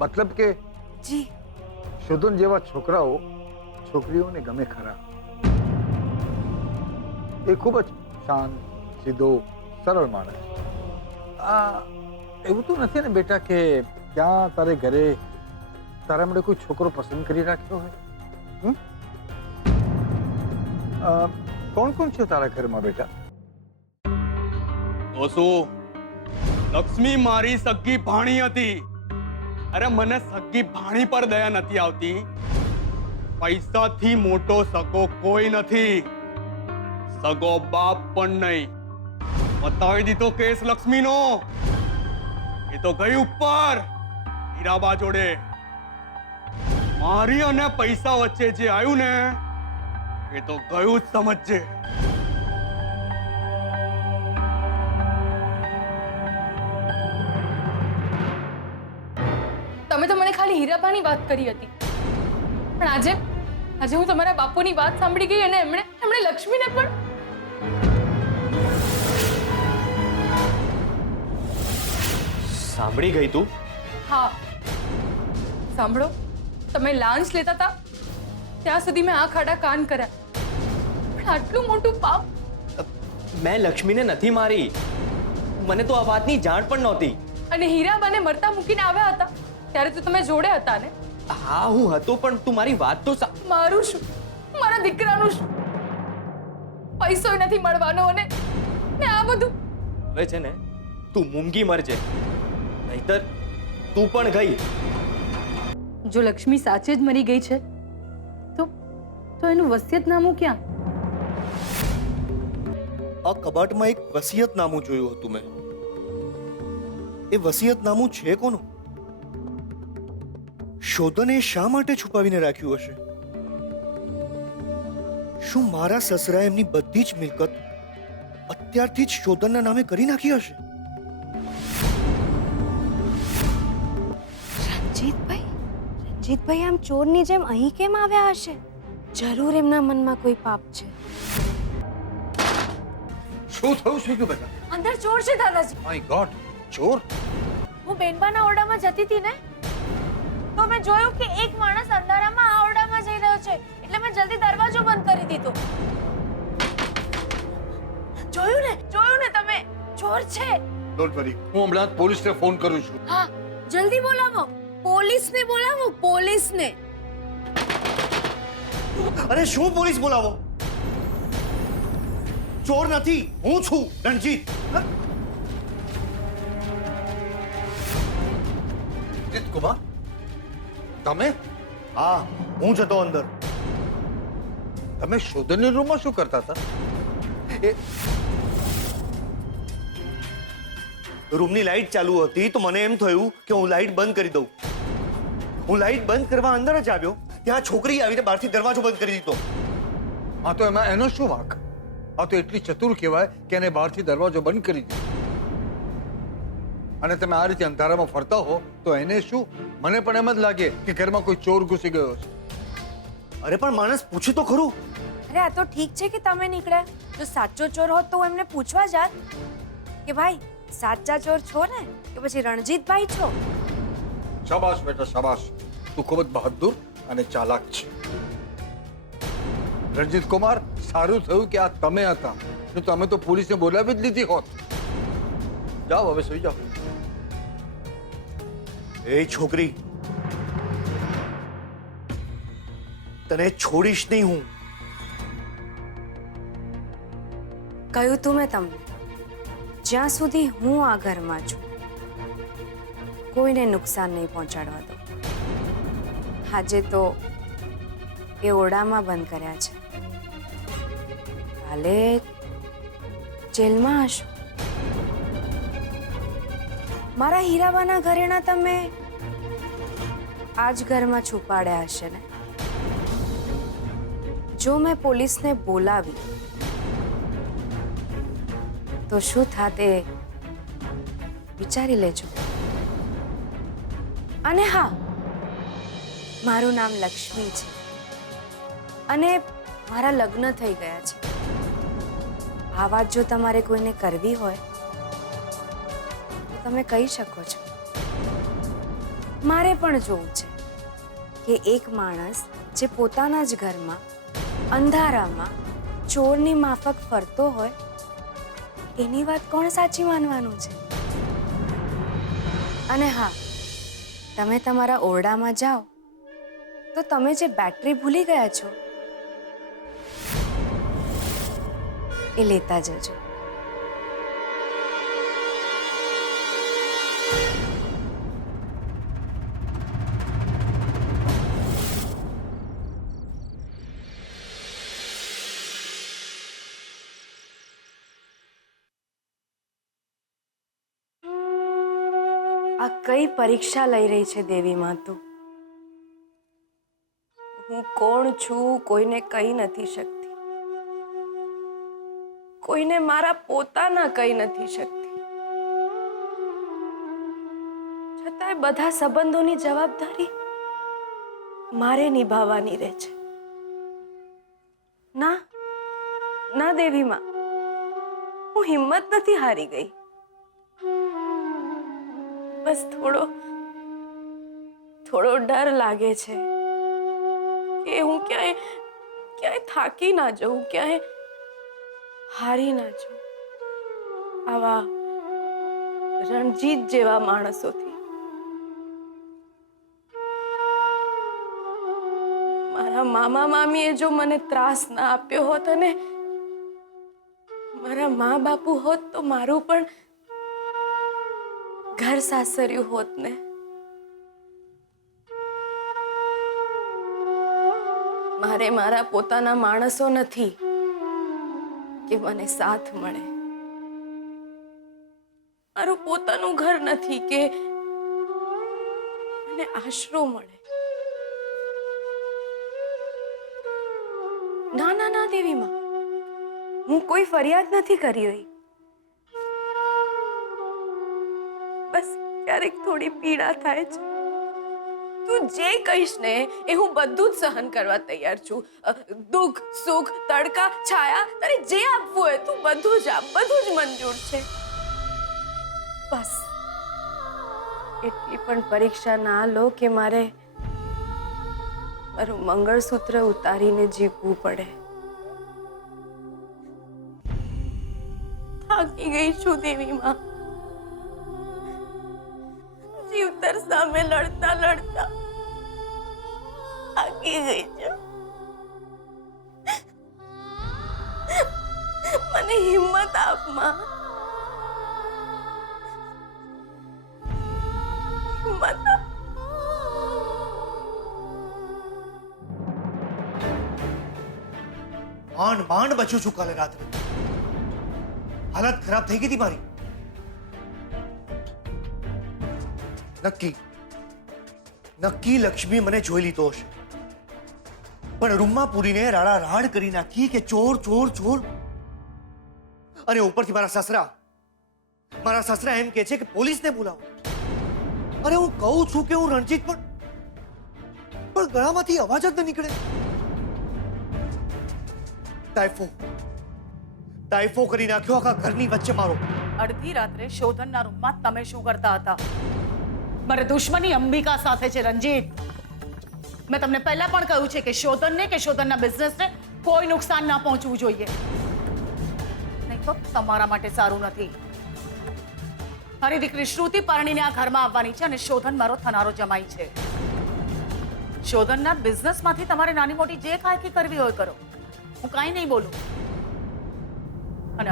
मतलब કે જી શોધન જેવા છોકરાઓ છોકરીઓને ગમે ખરા. એ ખૂબ જ શાંત, સીધો, સરળ માણસ. આ એવું તો નથી ને બેટા કે ત્યાં તારે ઘરે તારા માટે કોઈ છોકરો પસંદ કરી રાખ્યો હોય? કોણ કોણ છે તારા ઘરમાં બેટા? તો શું, લક્ષ્મી મારી સગી ભાણી હતી. અરે મને સગી ભાણી પર દયા નથી આવતી. પૈસાથી મોટો સગો કોઈ નથી, સગો બાપ પણ નહીં. બતાવી દીધો કેસ લક્ષ્મીનો. એ તો ગઈ ઉપર હીરાબા જોડે. મારી અને પૈસા વચ્ચે જે આવ્યું ને એ તો ગયું જ સમજજે. તમે તો મને ખાલી હીરાબાની વાત કરી હતી, પણ આજે હું તમારા બાપુની વાત સાંભળી ગઈ અને એમણે લક્ષ્મીને પણ. સાંભળી ગઈ તું? હા સાંભળો, તમે લાંચ લેતા હતા ત્યાં સુધી મેં આંખ આડા કાન કર્યા, પણ આટલું મોટું પાપ. મેં લક્ષ્મીને નથી મારી. મને તો આ વાતની જાણ પણ નહોતી. અને હીરાબાને મરતા મૂકીને આવ્યા હતા ત્યારે તો તમે જોડે હતા ને? હા હું હતો, પણ તું મારી વાત તો મારું શું, મારા દીકરાનું શું? પૈસો નથી મળવાનો અને આ બધું. હવે છે ને તું મૂંગી મરજે, નહીતર તું પણ ગઈ. જો લક્ષ્મી સાચે જ મરી ગઈ છે તો એનું વસિયતનામું ક્યાં? આ કબાટમાં એક વસિયતનામું જોયું હતું મેં. એ વસિયતનામું છે કોનું? શોધને શા માટે છુપાવીને રાખ્યું હશે? શું મારા સસરાએ એમની બધી જ મિલકત અત્યારથી જ શોધનના નામે કરી નાખી હશે? રણજીતભાઈ આમ ચોરની જેમ અહીં કેમ આવ્યા હશે? જરૂર એમના મનમાં કોઈ પાપ છે. શું થયું છે કે બેટા? અંદર ચોર છે દાદાજી. માય ગોડ, ચોર? હું બેનબાના ઓરડામાં જતી હતી ને તો મેં જોયું કે એક માણસ અંધારામાં આ ઓરડામાં જઈ રહ્યો છે, એટલે મેં જલ્દી દરવાજો બંધ કરી દીધો. જોયું ને તમે? ચોર છે. ડોન્ટ વરી, હું હમણાં પોલીસને ફોન કરું છું. હા જલ્દી બોલાવો, પોલીસને બોલાવો, પોલીસને. અરે શું પોલીસ બોલાવો? ચોર નથી, હું છું રણજીત. રણજીત કુમાર, તમે? હા હું જતો અંદર. તમે શોધનની રૂમમાં શું કરતા હતા? રૂમની લાઈટ ચાલુ હતી તો મને એમ થયું કે હું લાઈટ બંધ કરી દઉં. હું લાઈટ બંધ કરવા અંદર જ આવ્યો, ત્યાં છોકરી આવીને બહારથી દરવાજો બંધ કરી દીધો. હા તો એમાં એનો શું વાંક? આ તો એટલી ચતુર કહેવાય કે એને બહારથી દરવાજો બંધ કરી દીધો. અને તમે આ રીતે અંધારામાં ફરતા હો તો એને શું? મને પણ એમ જ લાગે કે ઘરમાં કોઈ ચોર ઘૂસી ગયો છે. અરે પણ માણસ પૂછે તો ખરું. અરે આ તો ઠીક છે કે તમે નીકળ્યા. જો સાચો ચોર હોત તો હું એમને પૂછવા જાત કે ભાઈ સાચા ચોર છો ને કે પછી રણજીતભાઈ છો? શાબાશ બેટા શાબાશ, તું ખૂબ જ બહાદુર અને ચાલાક છે. રણજીત કુમાર, સારું થયું કે આ તમે હતા, નહીં તો અમે તો પોલીસને બોલાવી જ લીધી હોત. જાઓ હવે સુઈ જાઓ. એ છોકરી, તને છોડીશ નહીં હું. કહ્યું તું મેં તમને, જ્યાં સુધી હું આ ઘરમાં છું કોઈને નુકસાન નહીં પહોંચાડવા દો. આજે તો એ ઓરડામાં બંધ કર્યા છે, કાલે જેલમાં હશો. મારા હીરાબાના ઘરેણા તમે આ જ ઘરમાં છુપાડ્યા હશે ને? જો મેં પોલીસને બોલાવી તો શું થાત એ વિચારી લેજો. અને હા, મારું નામ લક્ષ્મી છે અને મારા લગ્ન થઈ ગયા છે. આ વાત જો તમારે કોઈને કરવી હોય તો તમે કહી શકો છો. મારે પણ જોવું છે કે એક માણસ જે પોતાના જ ઘરમાં અંધારામાં ચોરની માફક ફરતો હોય એની વાત કોણ સાચી માનવાનું છે? અને હા, તમે તમારા ઓરડામાં જાઓ તો તમે જે બેટરી ભૂલી ગયા છો એ લેતા જજો. આ કઈ પરીક્ષા લઈ રહી છે દેવી માં તું? હું કોણ છું કોઈને કહી નથી શકતી, કોઈને મારા પોતાના કહી નથી શકતી, છતાંય બધા સંબંધોની જવાબદારી મારે નિભાવવાની રહે છે. ના ના દેવી માં, હું હિંમત નથી હારી ગઈ. બસ થોડો ડર લાગે છે કે હું ક્યાંય થાકી ના જાઉં, ક્યાંય હારી ના જાઉં આવા રણજીત જેવા માણસોથી. મારા મામા મામીએ જો મને ત્રાસ ના આપ્યો હોત અને મારા મા બાપુ હોત તો મારું પણ ઘર સાસર્યું હોત ને. મારે મારા પોતાના માણસો નથી કે મને સાથ મળે, મારું પોતાનું ઘર નથી કે મને આશરો મળે. ના ના ના દેવી માં, હું કોઈ ફરિયાદ નથી કરી રહી. બસ ક્યારેક થોડી પીડા થાય છે. તું જે કહીશ ને એ હું બધું જ સહન કરવા તૈયાર છું. દુઃખ સુખ તડકા છાયા તારે જે આપવું હોય તું બધું જ આપ, બધું જ મંજૂર છે. બસ એટલી પણ પરીક્ષા ના લો કે મારે મારું મંગળસૂત્ર ઉતારીને જીવવું પડે. થાકી ગઈ છું દેવી માં. જીવતર સામે લડતા લડતા થાકી ગઈ છું. મને હિંમત આપ માં, હિંમત આપ. માંડ બચ્યું છું કાલે રાત્રે. હાલત ખરાબ થઈ ગઈ હતી મારી. નક્કી લક્ષ્મી મને જોઈ લીધો હશે, પણ રૂમમાં પૂરીને રાડા રાડ કરી નાખી કે ચોર ચોર ચોર. અને ઉપરથી મારા સસરા એમ કહે છે કે પોલીસને બોલાવો. અરે હું કહું છું કે હું રણજીત પણ ગળામાંથી અવાજ જ ન નીકળે. ટાઈફો કરી નાખ્યો આખા ઘરની વચ્ચે મારો. અડધી રાત્રે શોધનના રૂમમાં તમે શું કરતા હતા? મારે દુશ્મની અંબિકા સાથે છે રંજીત. મેં તમને પહેલા પણ કહ્યું છે કે શોધનને કે શોધનના બિઝનેસને કોઈ નુકસાન ના પહોંચવું જોઈએ, નહીં તો તમારા માટે સારું નથી. મારી દીકરી શ્રુતિ પરણીને આ ઘરમાં આવવાની છે અને શોધન મારો થનારો જમાઈ છે. શોધનના બિઝનેસમાંથી તમારે નાની મોટી જે ખાયકી કરવી હોય કરો, હું કાંઈ નહીં બોલું. અને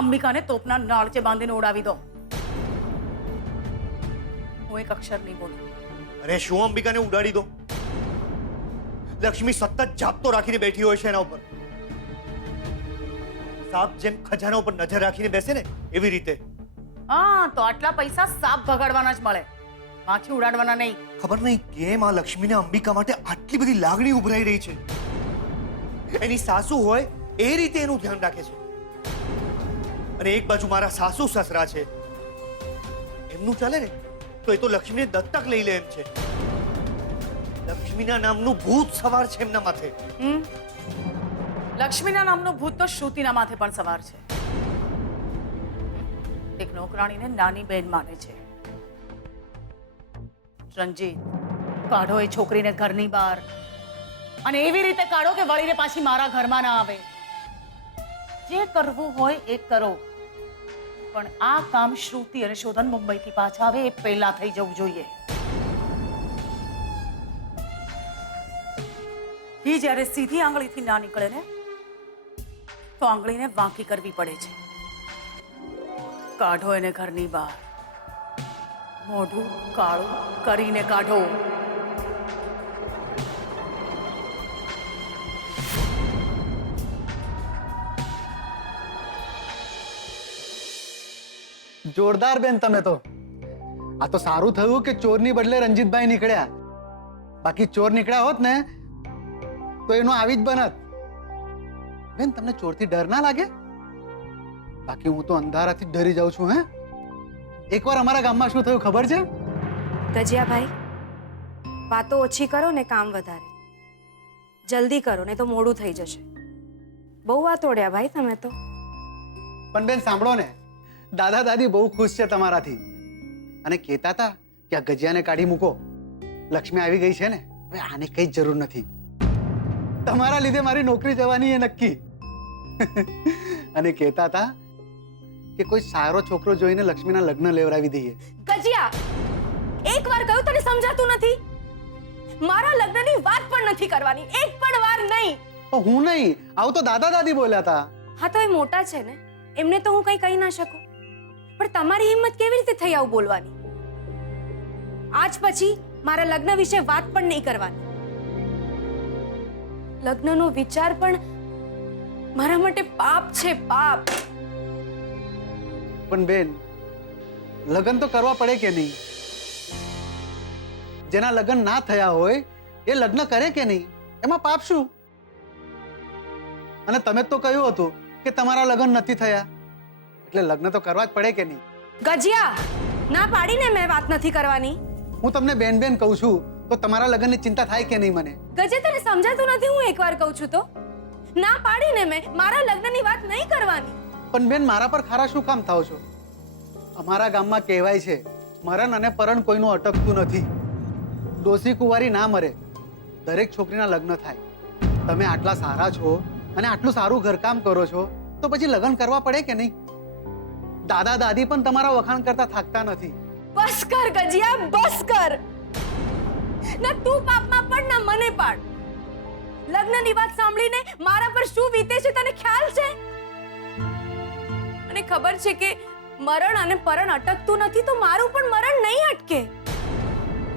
અંબિકાને તોપના નાળચે બાંધીને ઉડાવી દો. હું એક અક્ષર નહીં બોલું. અરે શું અંબિકાને ઉડાડી દો? લક્ષ્મી સતત જાપતો રાખીને બેઠી હોય છે એના ઉપર. સાપ જેમ ખજાના ઉપર નજર રાખીને બેસે ને એવી રીતે. હા, તો આટલા પૈસા સાપ ભગાડવાના જ મળે, માખી ઉડાડવાના નહીં. ખબર નહીં કેમ આ લક્ષ્મીને અંબિકા માટે આટલી બધી લાગણી ઉભરાઈ રહી છે. એની સાસુ હોય એ રીતે એનું ધ્યાન રાખે છે, અને એક બાજુ મારા સાસુ સસરા છે, એમનું ચાલે ને તો એ તો લક્ષ્મીને દત્તક લઈ લે એમ છે. લક્ષ્મીના નામનું ભૂત સવાર છે એમના માથે. લક્ષ્મીના નામનું ભૂત તો શ્રુતિના માથે પણ સવાર છે. એક નોકરાણીને નાની બહેન માને છે. રંજીત, કાઢો એ છોકરીને ઘરની બહાર, અને એવી રીતે કાઢો કે વળીને પાછી મારા ઘરમાં ના આવે. જે કરવું હોય એ કરો, પણ આ કામ શ્રુતિ અને શોધન મુંબઈથી પાછા આવે એ પહેલા થઈ જવું જોઈએ. એ જ્યારે સીધી આંગળીથી ના નીકળે ને, તો આંગળીને વાંકી કરવી પડે છે. કાઢો એને ઘરની બહાર, મોઢું કાળું કરીને કાઢો. જોરદાર બેન તમે તો. આ તો સારું થયું કે ચોરની બદલે રંજીતભાઈ નીકળ્યા. બાકી ચોર નીકળ્યા હોત ને તો એનું આવી જ બનત. બેન તમને ચોરથી ડર ના લાગે? બાકી હું તો અંધારાથી જ ડરી જાઉં છું. હે, એકવાર અમારા ગામમાં શું થયું ખબર છે? ગજિયાભાઈ, વાતો ઓછી કરો ને કામ વધારે. જલ્દી કરો ને તો મોડું થઈ જશે. બહુ વાત ઓળ્યા ભાઈ તમે તો. પણ બેન સાંભળો ને, દાદા દાદી બહુ ખુશ છે તમારાથી અને કહેતા હતા કે આ ગજિયાને કાઢી મૂકો. લક્ષ્મી આવી ગઈ છે ને, હવે આને કઈ જરૂર નથી. તમારા લીધે મારી નોકરી જવાની એ નક્કી. અને કહેતા હતા કે કોઈ સારો છોકરો જોઈને લક્ષ્મીના લગ્ન લેવડાવી દઈએ. ગજિયા, એકવાર કહ્યું તને સમજાતું નથી? મારા લગ્નની વાત પણ નથી કરવાની, એક પણ વાર નહીં. પણ હું નહીં, આવું તો દાદા દાદી બોલ્યા હતા. હા તો એ મોટા છે ને, એમને તો હું કઈ કહી ના શકું, પણ તમારી હિંમત કેવી રીતે થઈ આવું બોલવાની? આજ પછી મારા લગ્ન વિશે વાત પણ નહીં કરવાની. લગ્નનો વિચાર પણ મારા માટે પાપ છે, પાપ. પણ બેન, લગ્ન તો કરવા પડે કે નહીં? જેના લગ્ન ના થયા હોય એ લગ્ન કરે કે નહીં, એમાં પાપ શું? અને તમે તો કહ્યું હતું કે તમારા લગ્ન નથી થયા, એટલે લગ્ન તો કરવા જ પડે કે નહીં? ગજિયા, ના પાડીને મેં વાત નથી કરવાની. હું તમને બેન બેન કહું છું તો તમારા લગ્નની ચિંતા થાય કે નહીં મને? ગજે, તને સમજાતું નથી? હું એકવાર કહું છું તો ના પાડીને મેં મારા લગ્નની વાત નહીં કરવાની. પણ બેન, મારા પર ખારા શું કામ થાવ છો? અમારા ગામમાં કહેવાય છે મરણ અને પરણ કોઈનું અટકતું નથી. ડોસી કુંવારી ના મરે, દરેક છોકરીના લગ્ન થાય. તમે આટલા સારા છો અને આટલું સારું ઘરકામ કરો છો તો પછી લગ્ન કરવા પડે કે નહીં? દાદા દાદી પણ તમારા વખાણ કરતા થાકતા નથી. બસ કર ગજિયા, બસ કર. ના તું પાપમાં પડ ના મને પાડ. લગ્નની વાત સાંભળીને મારા પર શું વીતે છે તને ખ્યાલ છે? અને ખબર છે કે મરણ અને પરણ અટકતું નથી તો મારું પણ મરણ નહીં અટકે.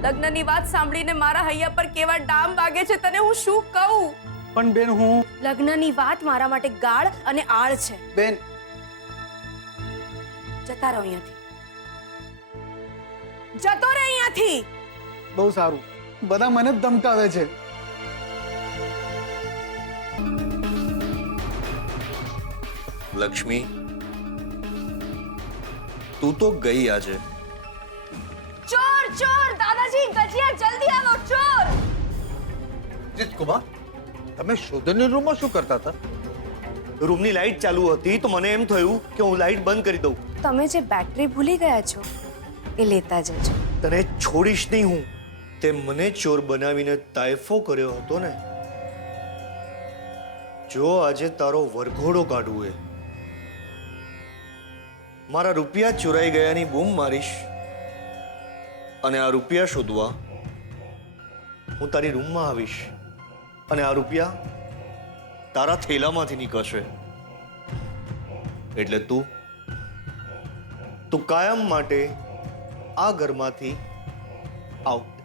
લગ્નની વાત સાંભળીને મારા હૈયા પર કેવા ડામ વાગે છે તને હું શું કહું? પણ બેન, હું લગ્નની વાત મારા માટે ગાળ અને આળ છે. બેન, જતા રહો અહીંયાથી. જતો રહે અહીંયાથી. બહુ સારું, બધા મને જ ધમકાવે છે. લક્ષ્મી, તું તો ગઈ આજે. ચોર ચોર! દાદાજી, ગજિયા, જલ્દી આવો! ચોર! જીત કુમાર, તમે શોધનની રૂમમાં શું કરતા હતા? રૂમની લાઈટ ચાલુ હતી તો મને એમ થયું કે હું લાઈટ બંધ કરી દઉં. તમે જે બેટરી ભૂલી ગયા છો એ લેતા જજો. તને છોડીશ નહીં હું. તે મને ચોર બનાવીને તાયફો કર્યો હતો ને, જો આજે તારો વરઘોડો કાઢવું એ મારા રૂપિયા ચોરાઈ ગયાની બૂમ મારીશ અને આ રૂપિયા શોધવા હું તારી રૂમમાં આવીશ અને આ રૂપિયા તારા થેલામાંથી નીકળશે. એટલે તું કાયમ માટે આ ઘરમાંથી આઉટ.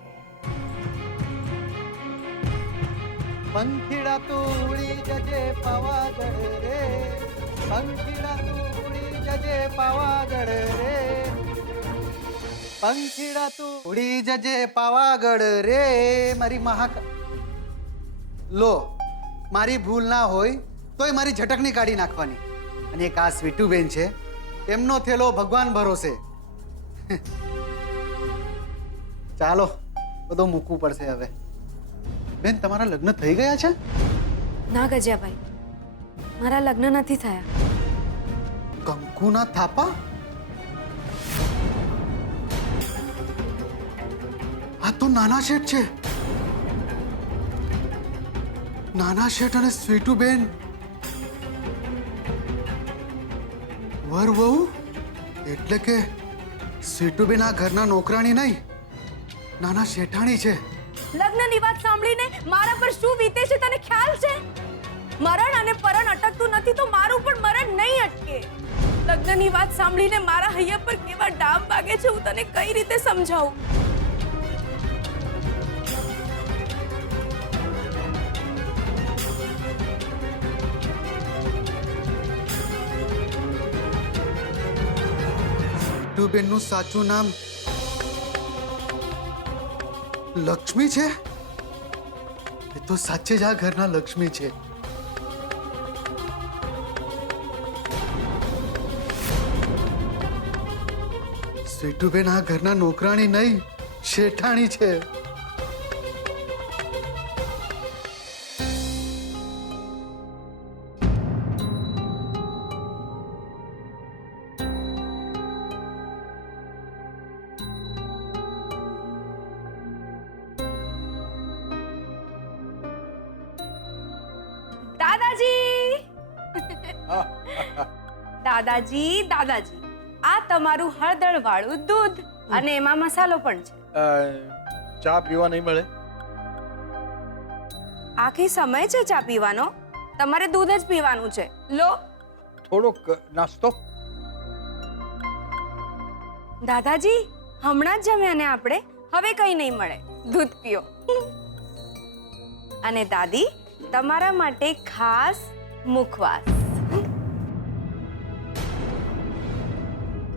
પંખીડા તું ઉડી જજે પાવાગઢ રે, પંખીડા તું ઉડી જજે પાવાગઢ રે, પંખીડા તું ઉડી જજે પાવાગઢ રે. મારી લો, મારી ભૂલ ના હોય તોય મારી ઝટકની કાઢી નાખવાની. અને એક આ સ્વીટુબેન છે, એમનો થેલો ભગવાન ભરોસે. ચાલો, બધું મૂકવું પડશે હવે. બેન, તમારા લગ્ન થઈ ગયા છે? ના ગજિયાભાઈ, મારા લગ્ન નથી થયા. કંકુના થાપા? આ તો નાના શેઠ છે. નાના શેઠ અને સ્વીટુબેન વર વહુ, એટલે કે સ્વીટુબેન આ ઘરના નોકરાણી નહીં, નાના શેઠાણી છે. લગ્નની વાત સાંભળીને મારા પર શું વીતે છે તને ખ્યાલ છે? મરણ અને પરણ અટકતું નથી તો મારું પણ મરણ નહીં અટકે. લગ્નની વાત સાંભળીને મારા હૈયા પર કેવા ડામ વાગે છે હું તને કઈ રીતે સમજાવું? સ્વીટુબેનનું સાચું નામ લક્ષ્મી છે. એ તો સાચે જ આ ઘરના લક્ષ્મી છે. સ્વીટુબેન આ ઘરના નોકરાણી નહીં, શેઠાણી છે. દાદાજી, દાદાજી, આ તમારું હળદર વાળું દૂધ અને એમાં મસાલો પણ છે. ચા પીવા નહીં મળે? આખી સમય છે ચા પીવાનો, તમારે દૂધ જ પીવાનું છે. લો. થોડોક નાસ્તો. દાદાજી, હમણાં જ જમ્યા ને આપણે, હવે કઈ નહીં મળે, દૂધ પીઓ. અને દાદી, તમારા માટે ખાસ મુખવાસ.